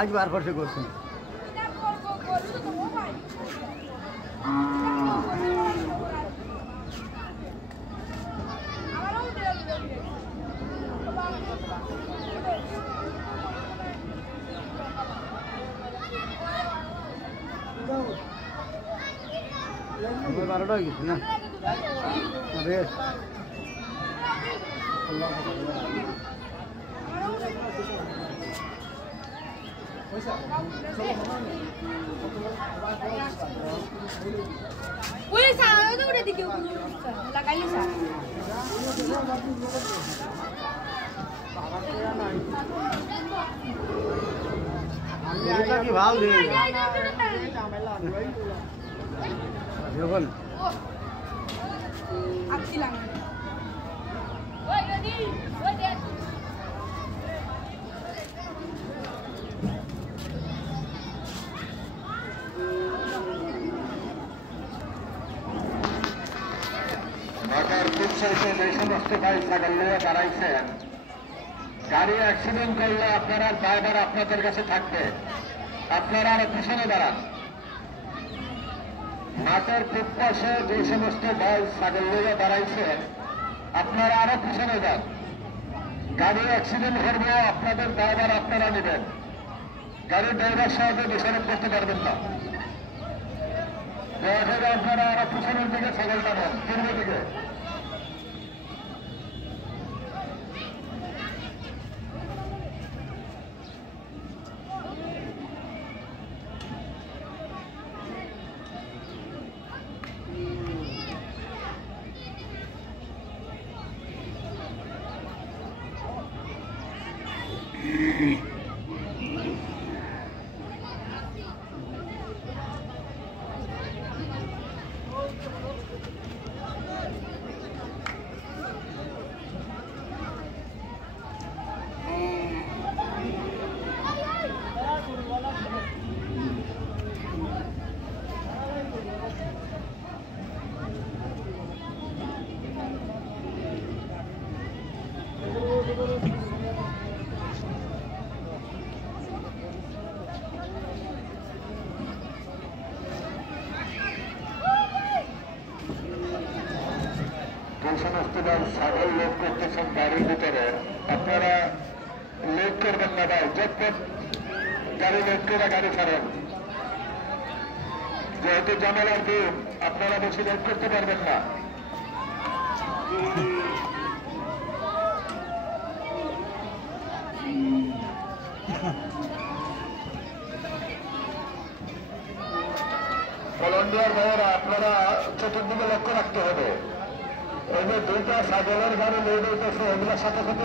আজ বার করছে করছেন বারোটা হয়ে গেছে না বেশ Pulis sana itu udah 30 lah kali sa. কি ভালো দিয়ে দেখুন Aksi lang. Woi, ready. Woi, dia. ঢাকার পূর্বশাসন এই সমস্ত গাড়ি ছাগল নিয়ে দাঁড়াইছেন গাড়ি অ্যাক্সিডেন্ট করলে আপনারা ড্রাইভার আপনাদের কাছে থাকবে আপনারা আরো পিছনে দাঁড়ান মাঠের পূর্ব পাশে যে সমস্ত গাড়ি ছাগল নিয়ে দাঁড়াইছেন আপনারা আরো পিছনে যান গাড়ি অ্যাক্সিডেন্ট করবে আপনাদের ড্রাইভার আপনারা নেবেন গাড়ির ড্রাইভার সহজে দোষারোপ করতে পারবেন না দয়া করে আপনারা আরো পিছনের দিকে ছাগলটা নেন পূর্ব দিকে সমস্ত ছাগল লোড করতেছেন গাড়ির ভিতরে আপনারা লোড করবেন না ভাই যখন গাড়ি লোড করে গাড়ি ছাড়েন যেহেতু জানালার দিন আপনারা বেশি লোড করতে পারবেন না ভলান্টিয়ার ভাইয়েরা আপনারা চতুর্দিকে লক্ষ্য রাখতে হবে এই যে দুইটা ছাগলের গাড়ি লোড হইতেছে এগুলোর সাথে সাথে